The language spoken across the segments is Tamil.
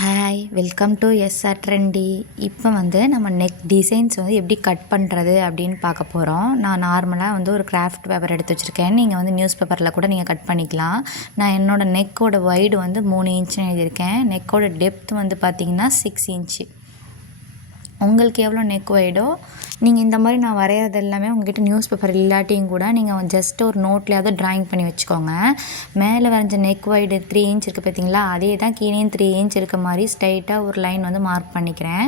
Hi welcome to SR Trendy. இப்போ நம்ம நெக் டிசைன்ஸ் எப்படி கட் பண்ணுறது அப்படின்னு பார்க்க போகிறோம். நான் நார்மலாக ஒரு கிராஃப்ட் பேப்பர் எடுத்து வச்சுருக்கேன். நீங்கள் நியூஸ் பேப்பரில் கூட நீங்கள் கட் பண்ணிக்கலாம். நான் என்னோடய நெக்கோட வைடு 3 இன்ச்சுன்னு எழுதியிருக்கேன். நெக்கோட டெப்த் பார்த்திங்கன்னா 6 இன்ச்சு. உங்களுக்கு எவ்வளோ நெக் வைடோ நீங்கள் இந்த மாதிரி நான் வரைகிறது எல்லாமே உங்கள்கிட்ட நியூஸ் பேப்பர் இல்லாட்டியும் கூட நீங்கள் ஜஸ்ட் ஒரு நோட்லையாவது ட்ராயிங் பண்ணி வச்சுக்கோங்க. மேலே வரைஞ்ச நெக் வைடு 3 இன்ச் இருக்குது பார்த்தீங்களா, அதே தான் கீழேயும் 3 இன்ச் இருக்க மாதிரி ஸ்ட்ரைட்டாக ஒரு லைன் மார்க் பண்ணிக்கிறேன்.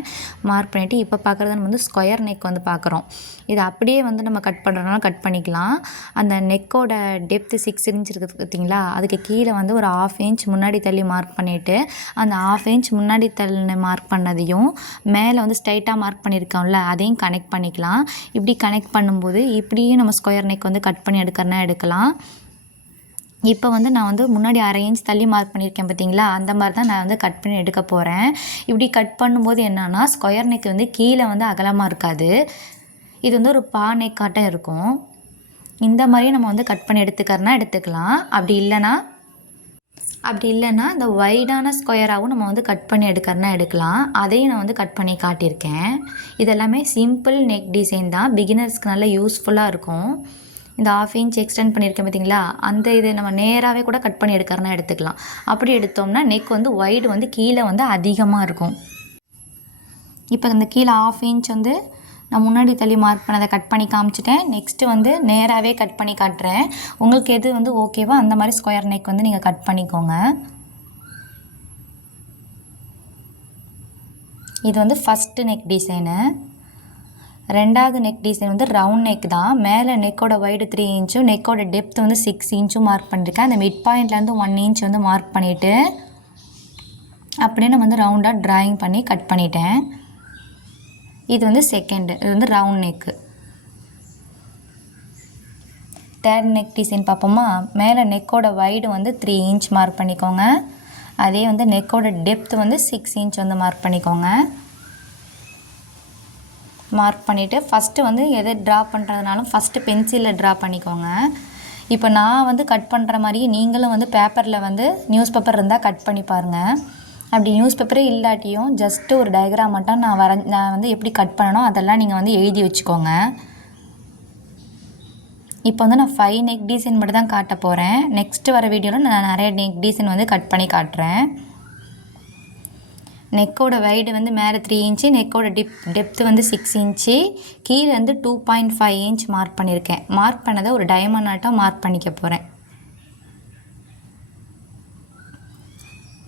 மார்க் பண்ணிவிட்டு இப்போ பார்க்குறது ஸ்கொயர் நெக் பார்க்குறோம். இது அப்படியே நம்ம கட் பண்ணுறதுனால கட் பண்ணிக்கலாம். அந்த நெக்கோட டெப்த்து 6 இன்ச் இருக்குது பார்த்தீங்களா, அதுக்கு கீழே ஒரு 1/2 இன்ச் முன்னாடி தள்ளி மார்க் பண்ணிவிட்டு அந்த 1/2 இன்ச் முன்னாடி தள்ளி மார்க் பண்ணதையும் மேலே ஸ்ட்ரைட்டாக மார்க் பண்ணியிருக்கோம்ல அதையும் கனெக்ட் பண்ணிக்கலாம். இப்படி கனெக்ட் பண்ணும்போது இப்படியும் நம்ம ஸ்கொயர் நெக் கட் பண்ணி எடுக்கிறனா எடுக்கலாம். இப்போ நான் முன்னாடி 1/2 இன்ச் தள்ளி மார்க் பண்ணியிருக்கேன் பார்த்தீங்களா, அந்த மாதிரி தான் நான் கட் பண்ணி எடுக்க போகிறேன். இப்படி கட் பண்ணும்போது என்னன்னா ஸ்கொயர் நெக் கீழே அகலமாக இருக்காது. இது ஒரு பா நெக்காட்டம் இருக்கும். இந்த மாதிரி நம்ம கட் பண்ணி எடுத்துக்கிறனா எடுத்துக்கலாம். அப்படி இல்லைன்னா இந்த வைடான ஸ்கொயராகவும் நம்ம கட் பண்ணி எடுக்கிறனா எடுக்கலாம். அதையும் நான் கட் பண்ணி காட்டியிருக்கேன். இதெல்லாமே சிம்பிள் நெக் டிசைன் தான், பிகினர்ஸ்க்கு நல்லா யூஸ்ஃபுல்லாக இருக்கும். இந்த 1/2 இன்ச் எக்ஸ்டெண்ட் பண்ணியிருக்கேன் பார்த்தீங்களா, அந்த இதை நம்ம நேராகவே கூட கட் பண்ணி எடுக்கிறனா எடுத்துக்கலாம். அப்படி எடுத்தோம்னா நெக் வைடு கீழே அதிகமாக இருக்கும். இப்போ இந்த கீழே 1/2 இன்ச் நான் முன்னாடி தள்ளி மார்க் பண்ணதை கட் பண்ணி காமிச்சிட்டேன். நெக்ஸ்ட்டு நேராகவே கட் பண்ணி காட்டுறேன். உங்களுக்கு எது ஓகேவோ அந்த மாதிரி ஸ்கொயர் நெக் நீங்கள் கட் பண்ணிக்கோங்க. இது ஃபஸ்ட்டு நெக் டிசைனு. ரெண்டாவது நெக் டிசைன் ரவுண்ட் நெக் தான். மேலே நெக்கோட வைடு 3 இன்ச்சும் நெக்கோட டெப்த் 6 இன்ச்சும் மார்க் பண்ணியிருக்கேன். அந்த மிட் பாயிண்ட்லேருந்து 1 இன்ச் மார்க் பண்ணிவிட்டு அப்படியே நான் ரவுண்டாக ட்ராயிங் பண்ணி கட் பண்ணிட்டேன். இது செகண்டு, இது round neck. Third neck design பார்ப்போமா. மேலே நெக்கோட வைடு 3 இன்ச் மார்க் பண்ணிக்கோங்க. அதே நெக்கோட டெப்த் 6 இன்ச் மார்க் பண்ணிக்கோங்க. மார்க் பண்ணிவிட்டு ஃபஸ்ட்டு எதை ட்ரா பண்ணுறதுனாலும் ஃபஸ்ட்டு பென்சிலில் ட்ரா பண்ணிக்கோங்க. இப்போ நான் கட் பண்ணுற மாதிரி நீங்களும் பேப்பரில் நியூஸ் பேப்பர் இருந்தால் கட் பண்ணி பாருங்கள். அப்படி நியூஸ் பேப்பரே இல்லாட்டியும் ஜஸ்ட்டு ஒரு டயக்ராம் மட்டும் நான் எப்படி கட் பண்ணணும் அதெல்லாம் நீங்கள் எழுதி வச்சுக்கோங்க. இப்போ நான் 5 நெக் டிசைன் மட்டும் தான் காட்ட போகிறேன். நெக்ஸ்ட்டு வர வீடியோவில் நான் நிறைய நெக் டிசைன் கட் பண்ணி காட்டுறேன். நெக்கோட வைடு மேலே 3 இன்ச்சு, நெக்கோட டெப்த்து 6 இன்ச்சு, கீழே 2.5 இன்ச் மார்க் பண்ணியிருக்கேன். மார்க் பண்ணதை ஒரு டைமண்ட் ஆட்டம் மார்க் பண்ணிக்க போகிறேன்.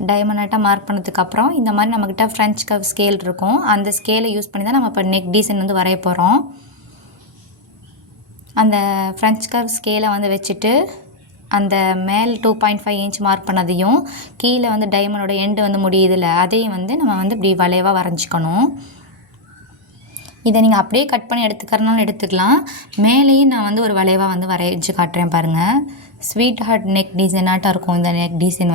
டைமண்டாக மார்க் பண்ணதுக்கப்புறம் இந்த மாதிரி நம்மக்கிட்ட ஃப்ரெஞ்ச் கர்வ் ஸ்கேல் இருக்கும். அந்த ஸ்கேலை யூஸ் பண்ணி தான் நம்ம இப்போ நெக் டிசைன் வரைய போகிறோம். அந்த ஃப்ரெஞ்ச் கர்வ் ஸ்கேலை வச்சுட்டு அந்த மேல் 2.5 இன்ச் மார்க் பண்ணதையும் கீழே டைமண்டோட எண்டு முடியுதில்ல அதையும் நம்ம இப்படி வளைவாக வரைஞ்சிக்கணும். இதை நீங்கள் அப்படியே கட் பண்ணி எடுத்துக்கிறனாலும் எடுத்துக்கலாம். மேலேயும் நான் ஒரு வளைவாக வரைஞ்சி காட்டுறேன் பாருங்கள். ஸ்வீட் ஹார்ட் நெக் டிசைனாட்டம் இருக்கும் இந்த நெக் டிசைன்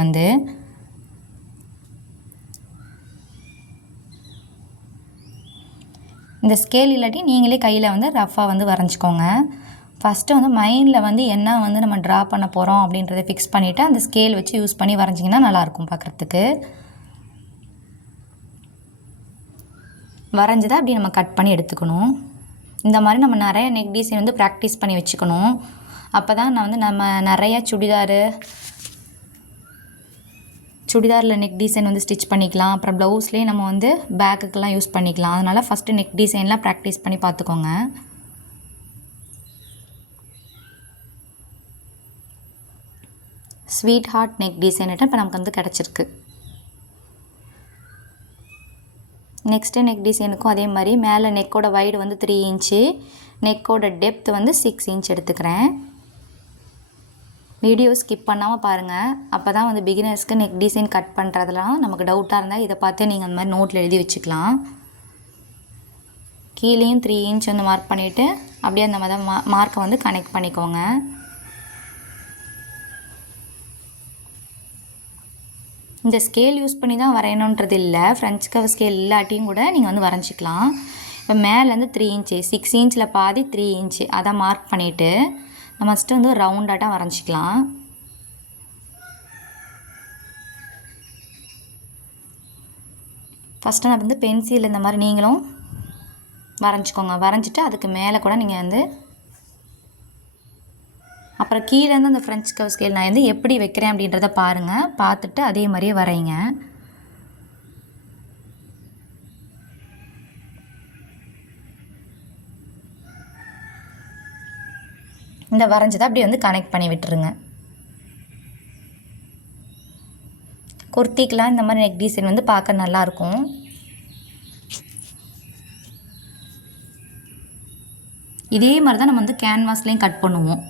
இந்த ஸ்கேல் இல்லாட்டி நீங்களே கையில் ரஃபாக வரைஞ்சிக்கோங்க. ஃபஸ்ட்டு மைண்டில் என்ன நம்ம ட்ரா பண்ண போகிறோம் அப்படின்றத ஃபிக்ஸ் பண்ணிவிட்டு அந்த ஸ்கேல் வச்சு யூஸ் பண்ணி வரைஞ்சிங்கன்னா நல்லாயிருக்கும் பார்க்குறதுக்கு. வரைஞ்சதை அப்படி நம்ம கட் பண்ணி எடுத்துக்கணும். இந்த மாதிரி நம்ம நிறைய நெக் டிசைன் ப்ராக்டிஸ் பண்ணி வச்சுக்கணும். அப்போ தான் நம்ம நிறையா சுடிதாரில் நெக் டிசைன் ஸ்டிச் பண்ணிக்கலாம். அப்புறம் ப்ளவுஸ்லேயே நம்ம பேக்குக்கெல்லாம் யூஸ் பண்ணிக்கலாம். அதனால் ஃபஸ்ட்டு நெக் டிசைன்லாம் ப்ராக்டிஸ் பண்ணி பார்த்துக்கோங்க. ஸ்வீட் ஹார்ட் நெக் டிசைன்ட்டு இப்போ நமக்கு கிடச்சிருக்கு. நெக்ஸ்ட்டு நெக் டிசைனுக்கும் அதே மாதிரி மேலே நெக்கோட வைடு 3 இன்ச்சு, நெக்கோட டெப்த் 6 இன்ச் எடுத்துக்கிறேன். வீடியோ ஸ்கிப் பண்ணாமல் பாருங்கள். அப்போ தான் பிகினர்ஸ்க்கு நெக் டிசைன் கட் பண்ணுறதுலாம் நமக்கு டவுட்டாக இருந்தால் இதை பார்த்து நீங்கள் அந்த மாதிரி நோட்டில் எழுதி வச்சுக்கலாம். கீழேயும் 3 இன்ச் மார்க் பண்ணிவிட்டு அப்படியே அந்த மாதிரி மார்க்கை கனெக்ட் பண்ணிக்கோங்க. இந்த ஸ்கேல் யூஸ் பண்ணி தான் வரையணுன்றது இல்லை, ஃப்ரெஞ்ச் கர்வ் ஸ்கேல் இல்லாட்டியும் கூட நீங்கள் வரைஞ்சிக்கலாம். இப்போ மேலேருந்து 3 இன்ச்சு, 6 இன்ச்சில் பாதி 3 இன்ச்சு அதை மார்க் பண்ணிவிட்டு நம்ம ஃபஸ்ட்டு ரவுண்டாட்டம் வரைஞ்சிக்கலாம். ஃபஸ்ட்டு நான் வந்து பென்சில் இந்த மாதிரி நீங்களும் வரைஞ்சிக்கோங்க. வரைஞ்சிட்டு அதுக்கு மேலே கூட நீங்கள் வந்து அப்புறம் கீழேருந்து அந்த ஃப்ரெஞ்ச் கர்வ் ஸ்கேல் நான் வந்து எப்படி வைக்கிறேன் அப்படின்றத பாருங்கள். பார்த்துட்டு அதே மாதிரியே வரைங்க. இந்த வரைஞ்சதை அப்படியே வந்து கனெக்ட் பண்ணி விட்டுருங்க. குர்த்திக்கெலாம் இந்த மாதிரி நெக் டிசைன் வந்து பார்க்க நல்லாயிருக்கும். இதே மாதிரி தான் நம்ம வந்து கேன்வாஸ்லேயும் கட் பண்ணுவோம்.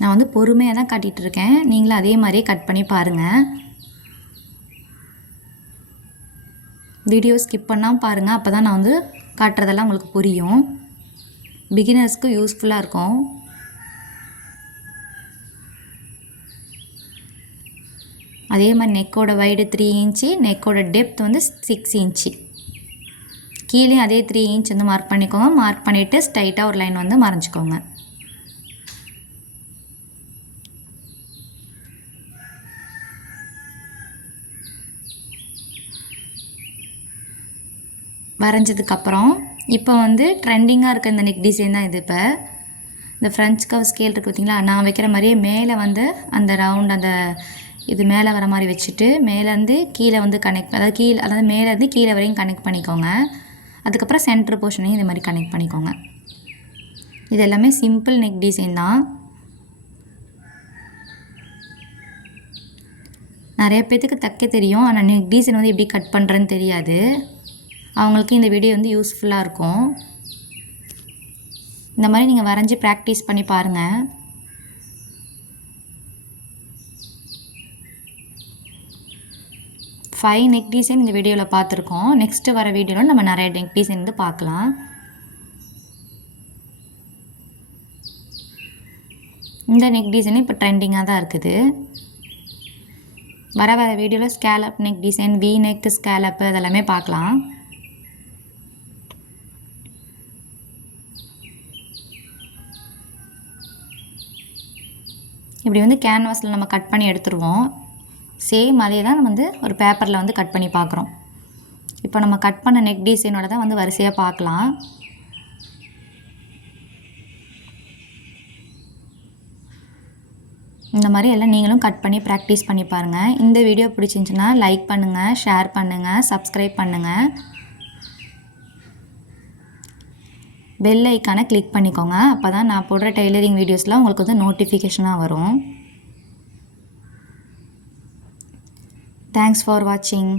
நான் வந்து பொறுமையாக தான் காட்டிகிட்டு இருக்கேன். நீங்களும் அதே மாதிரியே கட் பண்ணி பாருங்கள். வீடியோ ஸ்கிப் பண்ணாமல் பாருங்கள். அப்போ தான் நான் வந்து காட்டுறதெல்லாம் உங்களுக்கு புரியும். பிகினர்ஸ்க்கு யூஸ்ஃபுல்லாக இருக்கும். அதே மாதிரி நெக்கோட வைடு 3 இன்ச்சு, நெக்கோட டெப்த் வந்து 6 இன்ச்சு. கீழே அதே 3 இன்ச் வந்து மார்க் பண்ணிக்கோங்க. மார்க் பண்ணிவிட்டு ஸ்ட்ரைட்டாக ஒரு லைன் வந்து மறைஞ்சிக்கோங்க. வரைஞ்சதுக்கப்புறம் இப்போ வந்து ட்ரெண்டிங்காக இருக்க இந்த நெக் டிசைன் தான் இது. இப்போ இந்த ஃப்ரெஞ்ச் கர்வ் ஸ்கேல் இருக்குது பார்த்திங்களா, நான் வைக்கிற மாதிரியே மேலே வந்து அந்த ரவுண்ட் அந்த இது மேலே வர மாதிரி வச்சுட்டு மேலேருந்து கீழே வந்து கனெக்ட், அதாவது மேலேருந்து கீழே வரையும் கனெக்ட் பண்ணிக்கோங்க. அதுக்கப்புறம் சென்டர் போர்ஷனையும் இது மாதிரி கனெக்ட் பண்ணிக்கோங்க. இது எல்லாமே சிம்பிள் நெக் டிசைன் தான். நிறைய பேர்த்துக்கு தைக்க தெரியும், ஆனால் நெக் டிசைன் வந்து எப்படி கட் பண்ணுறேன்னு தெரியாது. அவங்களுக்கு இந்த வீடியோ வந்து யூஸ்ஃபுல்லாக இருக்கும். இந்த மாதிரி நீங்கள் வரைஞ்சி ப்ராக்டிஸ் பண்ணி பாருங்கள். ஃபைவ் நெக் டிசைன் இந்த வீடியோவில் பார்த்துருக்கோம். நெக்ஸ்ட்டு வர வீடியோவில் நம்ம நிறைய நெக் டிசைன் வந்து பார்க்கலாம். இந்த நெக் டிசைன் இப்போ ட்ரெண்டிங்காக தான் இருக்குது. வர வீடியோவில் scallop neck design, V neck, scallop அதெல்லாமே பார்க்கலாம். இப்படி வந்து கேன்வாஸில் நம்ம கட் பண்ணி எடுத்துருவோம். சேம் அதே தான் நம்ம வந்து ஒரு பேப்பரில் வந்து கட் பண்ணி பார்க்குறோம். இப்போ நம்ம கட் பண்ண நெக் டிசைனோட தான் வந்து வரிசையாக பார்க்கலாம். இந்த மாதிரி எல்லாம் நீங்களும் கட் பண்ணி ப்ராக்டிஸ் பண்ணி பாருங்கள். இந்த வீடியோ பிடிச்சிருந்துச்சுன்னா லைக் பண்ணுங்கள், ஷேர் பண்ணுங்கள், சப்ஸ்கிரைப் பண்ணுங்கள். பெல் ஐக்கானை கிளிக் பண்ணிக்கோங்க. அப்போ தான் நான் போடுற டெய்லரிங் வீடியோஸ்லாம் உங்களுக்கு வந்து நோட்டிஃபிகேஷனாக வரும். தேங்க்ஸ் ஃபார் வாட்சிங்.